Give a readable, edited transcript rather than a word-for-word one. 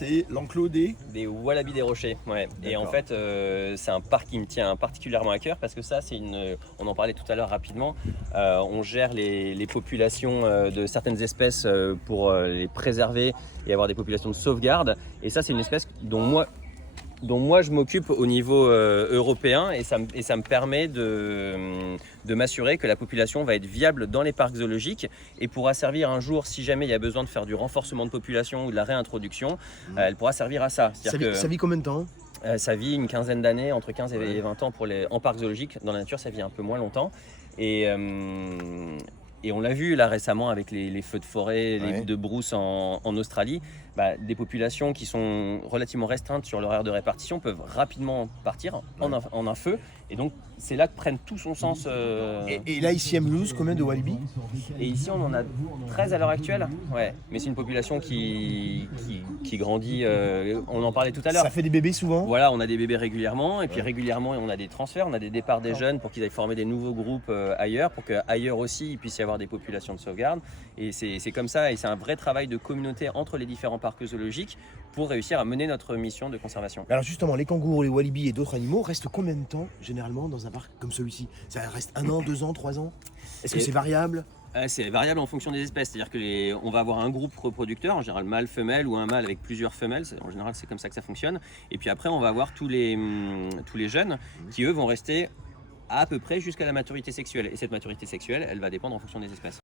c'est l'enclos des... Des Wallabies des Rochers, ouais. Et en D'accord. fait, c'est un parc qui me tient particulièrement à cœur parce que ça, on en parlait tout à l'heure rapidement, on gère les populations de certaines espèces pour les préserver et avoir des populations de sauvegarde. Et ça, c'est une espèce dont moi je m'occupe au niveau européen et ça me permet de m'assurer que la population va être viable dans les parcs zoologiques et pourra servir un jour, si jamais il y a besoin de faire du renforcement de population ou de la réintroduction, elle pourra servir à ça. Ça vit combien de temps? Ça vit une quinzaine d'années, entre 15 et 20 ans en parc zoologique. Dans la nature, ça vit un peu moins longtemps. Et on l'a vu là récemment avec les feux de forêt, de brousse en Australie, des populations qui sont relativement restreintes sur l'horaire de répartition peuvent rapidement partir en un feu. Et donc c'est là que prennent tout son sens. Et là, ici à Mulhouse, combien de Walibi? Et ici on en a 13 à l'heure actuelle. Ouais. Mais c'est une population qui grandit, on en parlait tout à l'heure. Ça fait des bébés souvent? Voilà, on a des bébés régulièrement et puis régulièrement on a des transferts, on a des départs des jeunes pour qu'ils aillent former des nouveaux groupes ailleurs, pour qu'ailleurs aussi il puisse y avoir des populations de sauvegarde. Et c'est comme ça, et c'est un vrai travail de communauté entre les différents parcs zoologiques pour réussir à mener notre mission de conservation. Alors justement, les kangourous, les Walibi et d'autres animaux restent combien de temps généralement dans un parc comme celui-ci? Ça reste 1 an, 2 ans, 3 ans? Est-ce que c'est variable? C'est variable en fonction des espèces, c'est-à-dire qu'on va avoir un groupe reproducteur, en général mâle, femelle, ou un mâle avec plusieurs femelles, en général c'est comme ça que ça fonctionne. Et puis après on va avoir tous les jeunes qui eux vont rester à peu près jusqu'à la maturité sexuelle. Et cette maturité sexuelle, elle va dépendre en fonction des espèces.